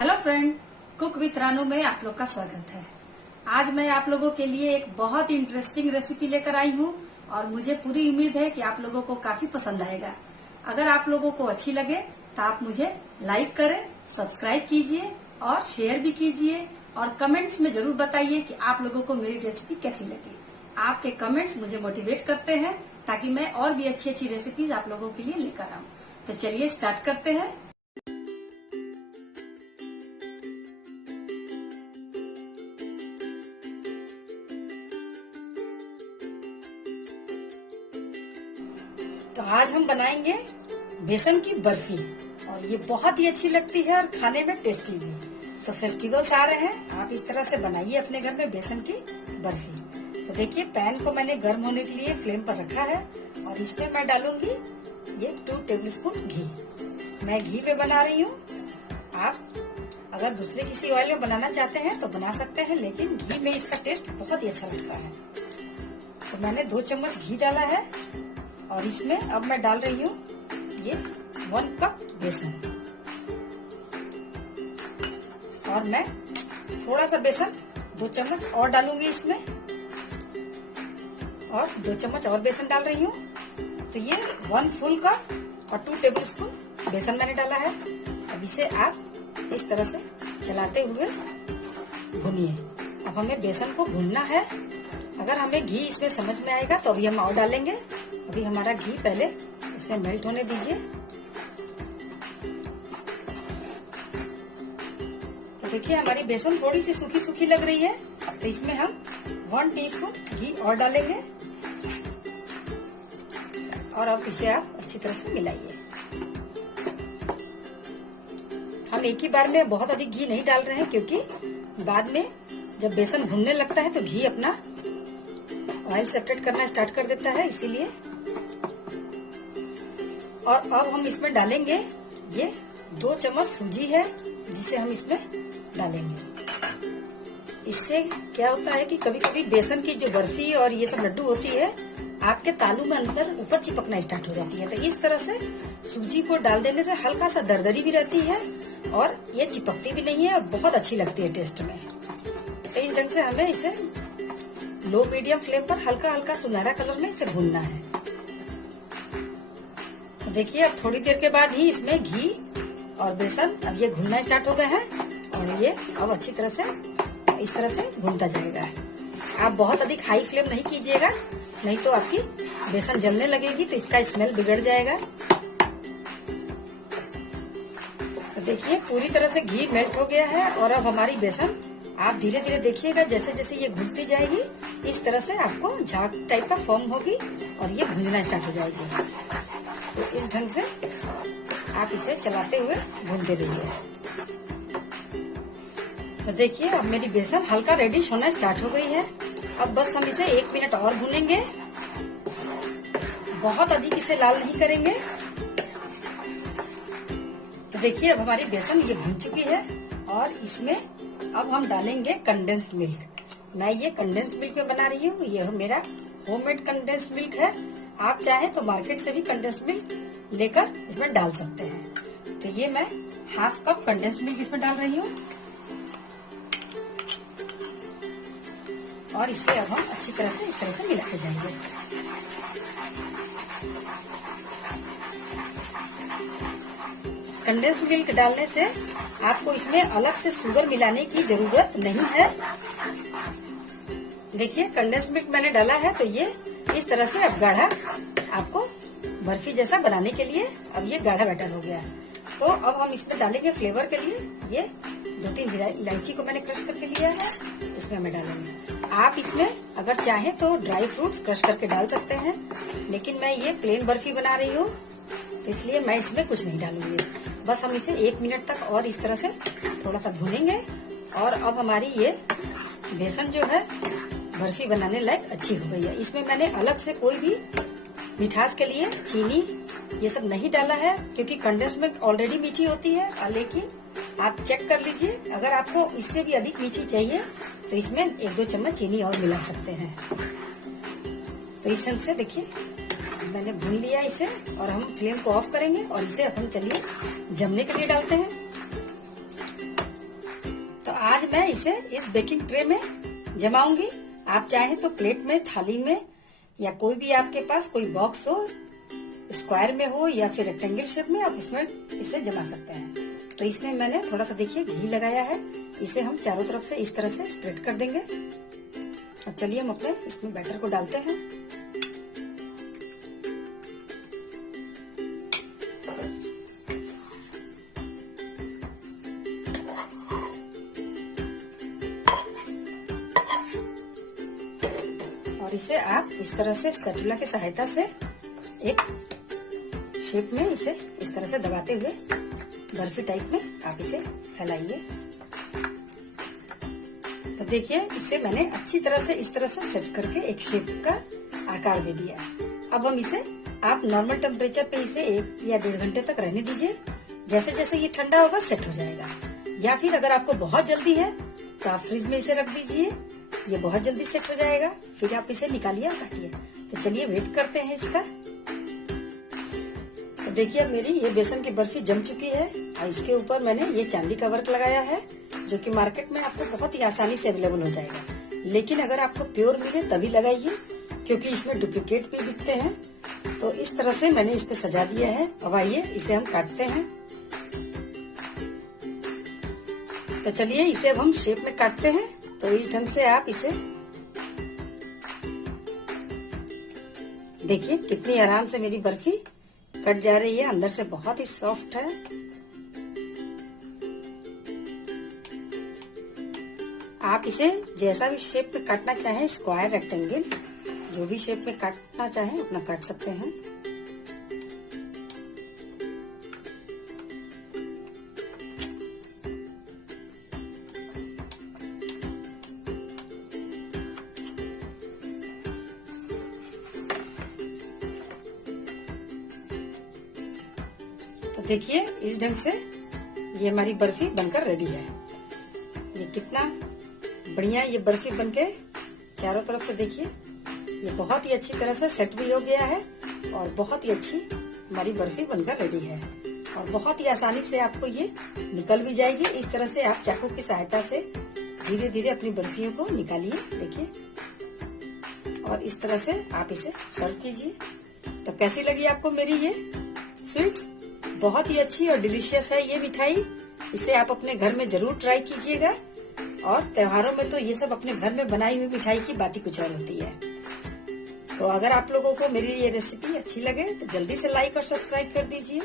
Hello friend, cook with Ranu में आप लोग का स्वागत है। आज मैं आप लोगों के लिए एक बहुत इंटरेस्टिंग रेसिपी लेकर आई हूँ और मुझे पूरी उम्मीद है कि आप लोगों को काफी पसंद आएगा। अगर आप लोगों को अच्छी लगे तो आप मुझे लाइक करें, सब्सक्राइब कीजिए और शेयर भी कीजिए और कमेंट्स में जरूर बताइए कि आप लोगों को मेरी रेसिपी कैसी लगी। आपके कमेंट्स मुझे मोटिवेट करते हैं ताकि मैं और भी अच्छी अच्छी रेसिपीज आप लोगों के लिए लेकर आऊँ। तो चलिए स्टार्ट करते हैं। तो आज हम बनाएंगे बेसन की बर्फी और ये बहुत ही अच्छी लगती है और खाने में टेस्टी भी। तो फेस्टिवल्स आ रहे हैं, आप इस तरह से बनाइए अपने घर में बेसन की बर्फी। तो देखिए, पैन को मैंने गर्म होने के लिए फ्लेम पर रखा है और इसमें मैं डालूंगी ये 2 टेबलस्पून घी। मैं घी में बना रही हूँ। आप अगर दूसरे किसी ऑयल में बनाना चाहते हैं तो बना सकते हैं, लेकिन घी में इसका टेस्ट बहुत ही अच्छा लगता है। तो मैंने 2 चम्मच घी डाला है और इसमें अब मैं डाल रही हूँ ये 1 कप बेसन। और मैं थोड़ा सा बेसन 2 चम्मच और डालूंगी इसमें और 2 चम्मच और बेसन डाल रही हूँ। तो ये 1 फुल कप और 2 टेबलस्पून बेसन मैंने डाला है। अब इसे आप इस तरह से चलाते हुए भूनिए। अब हमें बेसन को भूनना है। अगर हमें घी इसमें समझ में आएगा तो अभी हम और डालेंगे। अभी हमारा घी पहले इसमें मेल्ट होने दीजिए। तो देखिए, हमारी बेसन थोड़ी सी सूखी सूखी लग रही है। तो इसमें हम 1 टीस्पून घी और डालेंगे और अब इसे आप अच्छी तरह से मिलाइए। हम एक ही बार में बहुत अधिक घी नहीं डाल रहे हैं, क्योंकि बाद में जब बेसन भुनने लगता है तो घी अपना ऑयल सेपरेट करना स्टार्ट कर देता है, इसीलिए। और अब हम इसमें डालेंगे ये 2 चम्मच सूजी है, जिसे हम इसमें डालेंगे। इससे क्या होता है कि कभी कभी बेसन की जो बर्फी और ये सब लड्डू होती है, आपके तालू में अंदर ऊपर चिपकना स्टार्ट हो जाती है। तो इस तरह से सूजी को डाल देने से हल्का सा दरदरी भी रहती है और ये चिपकती भी नहीं है और बहुत अच्छी लगती है टेस्ट में। तो इस ढंग से हमें इसे लो मीडियम फ्लेम पर हल्का हल्का सुनहरा कलर में इसे भूनना है। तो देखिए, अब थोड़ी देर के बाद ही इसमें घी और बेसन अब ये भुनना स्टार्ट हो गए हैं और ये अब अच्छी तरह से इस तरह से भूनता जाएगा। आप बहुत अधिक हाई फ्लेम नहीं कीजिएगा, नहीं तो आपकी बेसन जलने लगेगी तो इसका स्मेल बिगड़ जाएगा। तो देखिए, पूरी तरह से घी मेल्ट हो गया है और अब हमारी बेसन आप धीरे धीरे देखिएगा, जैसे जैसे ये घुलती जाएगी इस तरह से आपको झाग टाइप का फॉर्म होगी और ये भुनना स्टार्ट हो जाएगी। तो इस ढंग से आप इसे चलाते हुए भूनते रहिए। तो देखिए, अब मेरी बेसन हल्का रेडिश होना स्टार्ट हो गई है। अब बस हम इसे 1 मिनट और भूनेंगे, बहुत अधिक इसे लाल नहीं करेंगे। तो देखिए, अब हमारी बेसन ये भून चुकी है और इसमें अब हम डालेंगे कंडेंस्ड मिल्क। मैं ये कंडेंस्ड मिल्क में बना रही हूँ। ये मेरा होममेड कंडेंस्ड मिल्क है। आप चाहे तो मार्केट से भी कंडेंस्ड मिल्क लेकर इसमें डाल सकते हैं। तो ये मैं 1/2 कप कंडेंस्ड मिल्क इसमें डाल रही हूँ और इसे अब हम अच्छी तरह से इस तरह से मिलाते जाएंगे। कंडेंस्ड मिल्क डालने से आपको इसमें अलग से शुगर मिलाने की जरूरत नहीं है। देखिए, कंडेंस्ड मिल्क मैंने डाला है तो ये इस तरह से अब गाढ़ा आपको बर्फी जैसा बनाने के लिए अब ये गाढ़ा बैटर हो गया है। तो अब हम इसमें डालेंगे फ्लेवर के लिए ये 2-3 इलायची को मैंने क्रश करके लिया है, इसमें मैं डालूंगी। आप इसमें अगर चाहें तो ड्राई फ्रूट्स क्रश करके डाल सकते हैं, लेकिन मैं ये प्लेन बर्फी बना रही हूँ तो इसलिए मैं इसमें कुछ नहीं डालूंगी। बस हम इसे 1 मिनट तक और इस तरह से थोड़ा सा भूनेंगे और अब हमारी ये बेसन जो है बर्फी बनाने लायक अच्छी हो गई है। इसमें मैंने अलग से कोई भी मिठास के लिए चीनी ये सब नहीं डाला है, क्योंकि कंडेंस्ड मिल्क ऑलरेडी मीठी होती है। लेकिन आप चेक कर लीजिए, अगर आपको इससे भी अधिक मीठी चाहिए तो इसमें 1-2 चम्मच चीनी और मिला सकते हैं। तो इस ढंग से देखिए मैंने भून लिया इसे और हम फ्लेम को ऑफ करेंगे और इसे अपन चलिए जमने के लिए डालते हैं। मैं इसे इस बेकिंग ट्रे में जमाऊंगी। आप चाहें तो प्लेट में, थाली में, या कोई भी आपके पास कोई बॉक्स हो, स्क्वायर में हो या फिर रेक्टेंगल शेप में, आप इसमें इसे जमा सकते हैं। तो इसमें मैंने थोड़ा सा देखिए घी लगाया है। इसे हम चारों तरफ से इस तरह से स्प्रेड कर देंगे। अब चलिए हम अपने इसमें बैटर को डालते हैं। और इसे आप इस तरह से स्पैचुला की सहायता से एक शेप में इसे इस तरह से दबाते हुए बर्फी टाइप में आप इसे फैलाइए। तो देखिए इसे मैंने अच्छी तरह से इस तरह से सेट करके एक शेप का आकार दे दिया। अब हम इसे आप नॉर्मल टेम्परेचर पे इसे 1 या 1.5 घंटे तक रहने दीजिए। जैसे जैसे ये ठंडा होगा सेट हो जाएगा। या फिर अगर आपको बहुत जल्दी है तो आप फ्रिज में इसे रख दीजिए, ये बहुत जल्दी सेट हो जाएगा। फिर आप इसे निकालिए और काटिए। तो चलिए वेट करते हैं इसका। तो देखिए अब मेरी ये बेसन की बर्फी जम चुकी है और इसके ऊपर मैंने ये चांदी का वर्क लगाया है, जो कि मार्केट में आपको बहुत ही आसानी से अवेलेबल हो जाएगा। लेकिन अगर आपको प्योर मिले तभी लगाइए, क्योंकि इसमें डुप्लीकेट भी बिकते हैं। तो इस तरह से मैंने इस पे सजा दिया है। अब आइए इसे हम काटते हैं। तो चलिए इसे अब हम शेप में काटते हैं। तो इस ढंग से आप इसे देखिए कितनी आराम से मेरी बर्फी कट जा रही है। अंदर से बहुत ही सॉफ्ट है। आप इसे जैसा भी शेप में काटना चाहें, स्क्वायर, रेक्टेंगल, जो भी शेप में काटना चाहें अपना काट सकते हैं। तो देखिए इस ढंग से ये हमारी बर्फी बनकर रेडी है। ये कितना बढ़िया ये बर्फी बनके चारों तरफ से देखिए ये बहुत ही अच्छी तरह से सेट भी हो गया है और बहुत ही अच्छी हमारी बर्फी बनकर रेडी है। और बहुत ही आसानी से आपको ये निकल भी जाएगी। इस तरह से आप चाकू की सहायता से धीरे धीरे अपनी बर्फियों को निकालिए। देखिए और इस तरह से आप इसे सर्व कीजिए। तो कैसी लगी आपको मेरी ये स्वीट्स? बहुत ही अच्छी और डिलीशियस है ये मिठाई। इसे आप अपने घर में जरूर ट्राई कीजिएगा। और त्योहारों में तो ये सब अपने घर में बनाई हुई मिठाई की बात ही कुछ और होती है। तो अगर आप लोगों को मेरी ये रेसिपी अच्छी लगे तो जल्दी से लाइक और सब्सक्राइब कर दीजिए।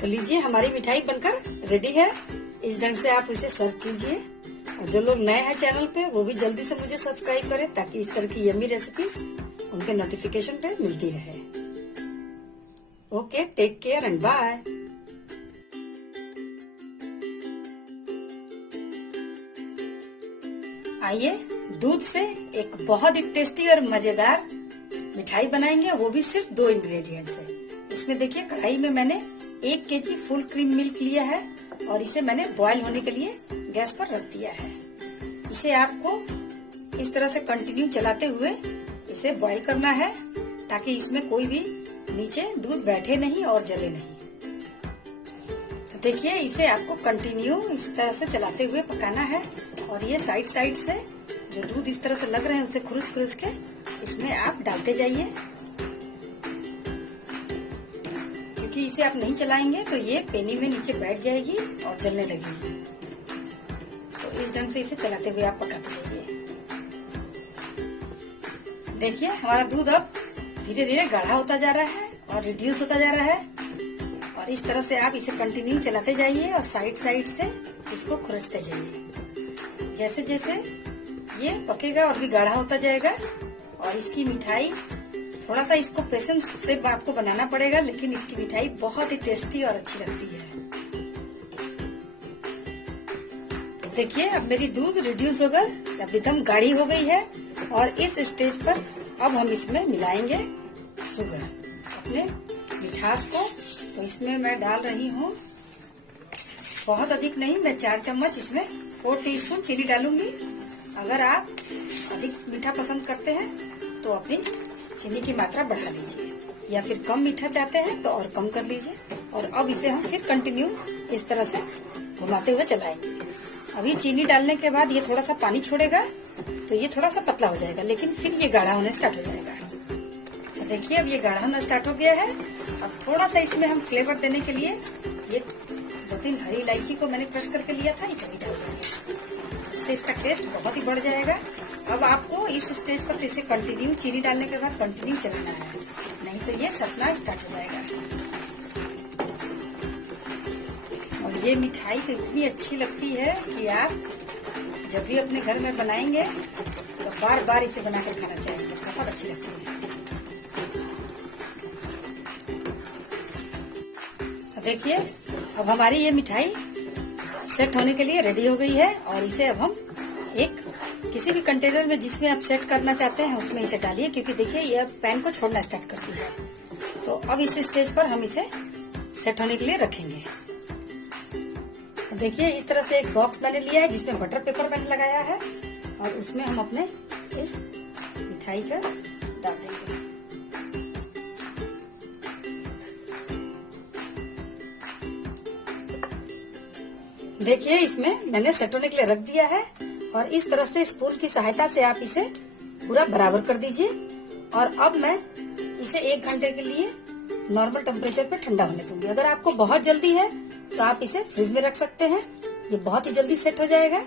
तो लीजिए हमारी मिठाई बनकर रेडी है। इस ढंग से आप इसे सर्व कीजिए। और जो लोग नए हैं चैनल पे वो भी जल्दी से मुझे सब्सक्राइब करें, ताकि इस तरह की यम्मी रेसिपीज उनके नोटिफिकेशन पे मिलती रहे। Okay, take care and bye. आइए दूध से एक बहुत ही टेस्टी और मजेदार मिठाई बनाएंगे, वो भी सिर्फ 2 इंग्रेडिएंट से। इसमें देखिए कढ़ाई में मैंने 1 केजी फुल क्रीम मिल्क लिया है और इसे मैंने बॉयल होने के लिए गैस पर रख दिया है। इसे आपको इस तरह से कंटिन्यू चलाते हुए इसे बॉयल करना है, ताकि इसमें कोई भी नीचे दूध बैठे नहीं और जले नहीं। तो देखिए इसे आपको कंटिन्यू इस तरह से चलाते हुए पकाना है। और ये साइड साइड से जो दूध इस तरह से लग रहे हैं उसे खुरुस खुरुस के इसमें आप डालते जाइए, क्योंकि इसे आप नहीं चलाएंगे तो ये पेनी में नीचे बैठ जाएगी और जलने लगेगी। तो इस ढंग से इसे चलाते हुए आप पकाते जाइए। देखिए हमारा दूध अब धीरे धीरे गाढ़ा होता जा रहा है और रिड्यूस होता जा रहा है। और इस तरह से आप इसे कंटिन्यू चलाते जाइए और साइड साइड से इसको खुरचते जाइए। जैसे जैसे ये पकेगा और भी गाढ़ा होता जाएगा। और इसकी मिठाई थोड़ा सा इसको पेशेंस से आपको बनाना पड़ेगा, लेकिन इसकी मिठाई बहुत ही टेस्टी और अच्छी लगती है। तो देखिए अब मेरी दूध रिड्यूस होकर अब एकदम गाढ़ी हो गई है। और इस स्टेज पर अब हम इसमें मिलाएंगे शुगर, अपने मिठास को। तो इसमें मैं डाल रही हूँ बहुत अधिक नहीं, मैं 4 चम्मच इसमें 4 टीस्पून चीनी डालूंगी। अगर आप अधिक मीठा पसंद करते हैं तो अपनी चीनी की मात्रा बढ़ा लीजिए, या फिर कम मीठा चाहते हैं तो और कम कर लीजिए। और अब इसे हम फिर कंटिन्यू इस तरह से घुमाते हुए चलाएंगे। अभी चीनी डालने के बाद ये थोड़ा सा पानी छोड़ेगा तो ये थोड़ा सा पतला हो जाएगा, लेकिन फिर ये गाढ़ा होने स्टार्ट हो जाएगा। तो देखिए अब ये गाढ़ा होना स्टार्ट हो गया है। अब थोड़ा सा इसमें हम फ्लेवर देने के लिए ये 2-3 हरी इलायची को मैंने क्रश करके लिया था, इसे भी डाल देंगे। इससे इसका टेस्ट बहुत ही बढ़ जाएगा। अब आपको इस स्टेज पर इसे कंटिन्यू चीनी डालने के बाद कंटिन्यू चलाना है, नहीं तो ये सटना स्टार्ट हो जाएगा। और ये मिठाई तो इतनी अच्छी लगती है कि आप जब भी अपने घर में बनाएंगे तो बार बार इसे बनाकर खाना चाहिए, बहुत अच्छी लगती है। देखिए अब हमारी ये मिठाई सेट होने के लिए रेडी हो गई है और इसे अब हम एक किसी भी कंटेनर में जिसमें आप सेट करना चाहते हैं उसमें इसे डालिए, क्योंकि देखिए यह पैन को छोड़ना स्टार्ट करती है। तो अब इस स्टेज पर हम इसे सेट होने के लिए रखेंगे। देखिए इस तरह से एक बॉक्स मैंने लिया है जिसमें बटर पेपर मैंने लगाया है और उसमें हम अपने इस मिठाई का डाल देंगे। देखिए इसमें मैंने सेट होने के लिए रख दिया है और इस तरह से स्पून की सहायता से आप इसे पूरा बराबर कर दीजिए। और अब मैं इसे 1 घंटे के लिए नॉर्मल टेम्परेचर पे ठंडा होने दूंगी। अगर आपको बहुत जल्दी है तो आप इसे फ्रिज में रख सकते हैं, ये बहुत ही जल्दी सेट हो जाएगा।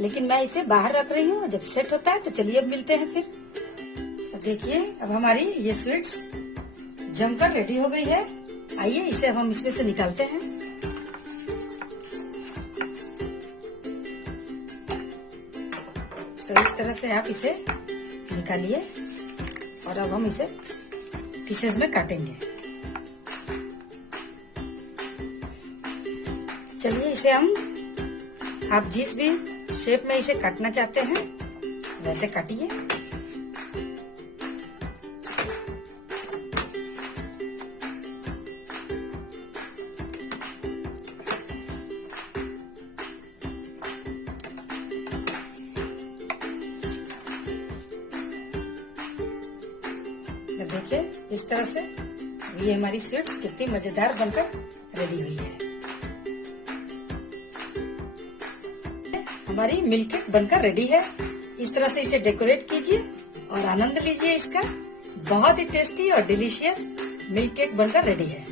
लेकिन मैं इसे बाहर रख रही हूँ, जब सेट होता है तो चलिए अब मिलते हैं फिर। तो देखिए अब हमारी ये स्वीट्स जमकर रेडी हो गई है। आइए इसे अब हम इसमें से निकालते हैं। तो इस तरह से आप इसे निकालिए और अब हम इसे पीसेस में काटेंगे। चलिए इसे हम आप जिस भी शेप में इसे काटना चाहते हैं वैसे काटिए। देखिए इस तरह से ये हमारी स्वीट्स कितनी मजेदार बनकर रेडी हुई है। हमारी मिल्क केक बनकर रेडी है। इस तरह से इसे डेकोरेट कीजिए और आनंद लीजिए इसका। बहुत ही टेस्टी और डिलीशियस मिल्क केक बनकर रेडी है।